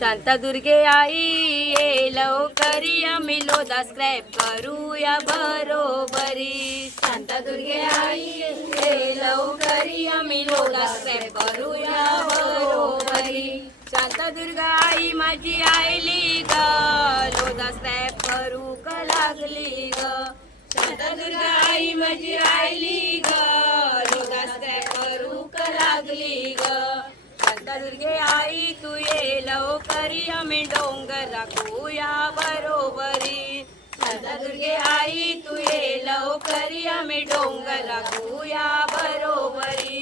शांतादुर्गे आई ये लवकरी आम्ही लोदा स्क्रॅप करूया बरोबरी. शांतादुर्गे आई ये लवकरी आम्ही लोदा स्क्रॅप करूया बरोबरी. शांतादुर्गा आई माझी आईली ग लोदा स्क्रॅप करू का लागली ग. शांतादुर्गा आई माझी आईली ग लोदा स्क्रॅप करू का लागली ग. शांतादुर्गे आई तू ये लवकरी आम्ही डोंगर राखूया बरोबरी. शांतादुर्गे आई तू ये लवकरी आम्ही डोंगर राखूया बरोबरी.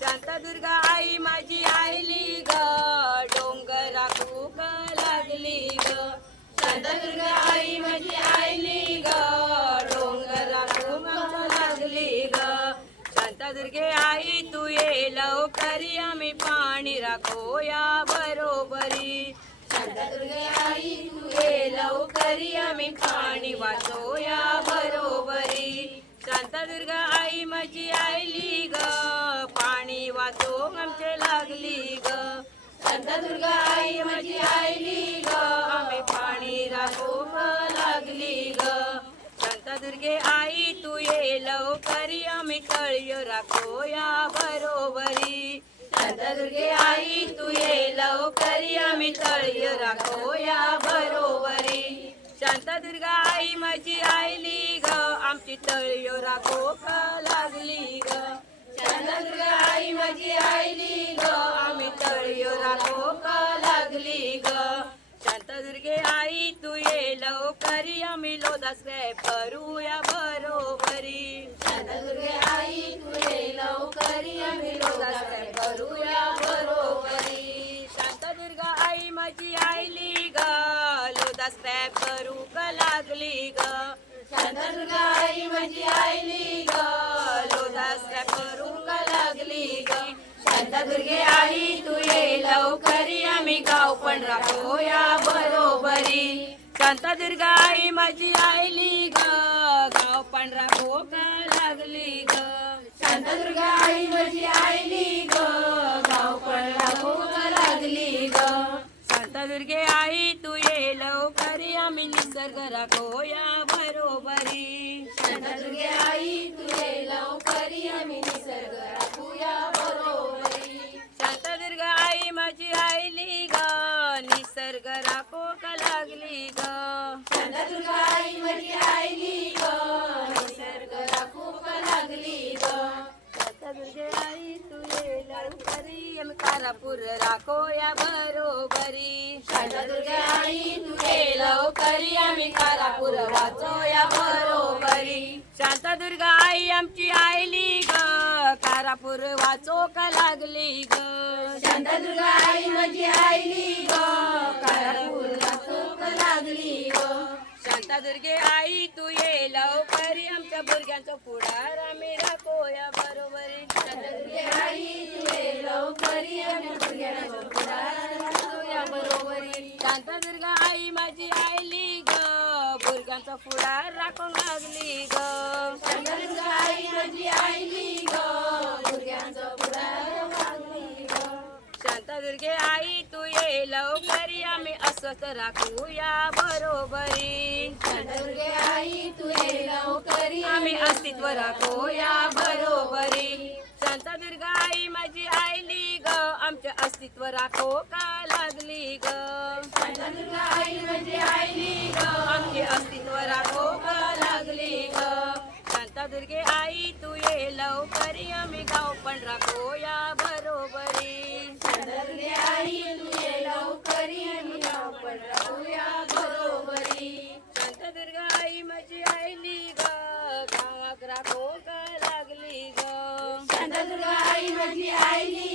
शांतादुर्गा आई माझी आईली ग डोंगर राखू का लागली ग. शांतादुर्गा आई माझी आईली ग डोंगर राखू का लागली ग. शांतादुर्गे आई तू ये लवकरी आम्ही पाणी राखूया बरोबरी. शांतादुर्गे आई तू ये लवकरी आम्ही पाणी वाचूया बरोबरी. शांतादुर्गा आई माझी आईली ग पाणी वाचो आमचे लागली ग. शांतादुर्गा आई माझी आईली ग आम्ही पाणी राखू लागली ग. शांतादुर्गे आई तू ये लवकरी आम्ही तळी राखूया बरोबरी. शांतादुर्गे आई तू ये लवकरी आम्ही तळी राखूया बरोबरी. शांतादुर्गा आई माझी आईली ग आमची तळी राखो का लागली ग. शांतादुर्गा आई माझी आईली ग आम्ही तळी राखो का लागली ग. शांतादुर्गे आई तू ये लवकरी आम्ही लोदा स्क्रॅप करूया बरोबरी. शांतादुर्गे आई तू ये लवकरी आम्ही लोदा स्क्रॅप करूया बरोबरी. शांतादुर्गा आई माझी आईली ग लोदा स्क्रॅप करू का लागली ग. शांतादुर्गा आई माझी आईली ग लोदा स्क्रॅप करू का लागली ग. शांतादुर्गे आई तू ये लवकरी आम्ही गाव पण राखूया बरोबरी. शांतादुर्गा आई माझी आईली ग गाव पण राखो का लागली ग. शांतादुर्गा आई माझी आईली ग गाव पण राखो का लागली ग. शांतादुर्गे आई तू ये लवकरी आम्ही निसर्ग राखूया बरोबरी. शांतादुर्गे आई तू ये लवकरी आम्ही निसर्ग राखूया बरोबरी. शांतादुर्गा आई माझी आईली ग निसर्ग राखो का लागली ग. शांतादुर्गा आई माझी आईली ग निसर्ग राखो का लागली ग. शांतादुर्गे आई तू ये लवकरी आम्ही कारापूर राखोया बरोबरी. शांतादुर्गे आई तू ये लवकरी आम्ही कारापूर वाचोया बरोबरी. शांतादुर्गा आई आमची आईली ग कारापूर वाचो का लागली ग. शांतादुर्गा आई माझी आईली ग कारापूर वाचो का लागली ग. शांतादुर्गे आई तू ये लवकरी आमच्या बुरग्यांचं पुढार आम्ही राखोया बरोबरी. शांतादुर्गे आई तू ये लवकरी आम्ही बुरग्यांचं पुढार राखोया बरोबरी. शांतादुर्गा आई माझी आईली ग बुरग्यांचा पुढार राखून लागली ग. शांतादुर्गा आई माझी आईली ग बुरग्यांचा पुढार लागली ग. शांतादुर्गे आई तू ये लवकरी आम्ही अस्वस्थ राखूया बरोबरी. शांतादुर्गे आई तू ये लवकरी आम्ही अस्तित्व राखूया बरोबरी. शांतादुर्गा आई माझी आईली ग आमचे अस्तित्व राखो का लागली ग. शांतादुर्गा आई माझी आईली ग आमचे अस्तित्व राखो का लागली ग. शांतादुर्गे आई तू ये लवकरी आम्ही गाव पण राखोया बरोबरी. शांतादुर्गे आई तू ये लवकरी आम्ही गाव पण राखोया बरोबरी. शांतादुर्गा आई माझी आईली ग गावात राखो का लागली ग. शांतादुर्गा आई माझी आईली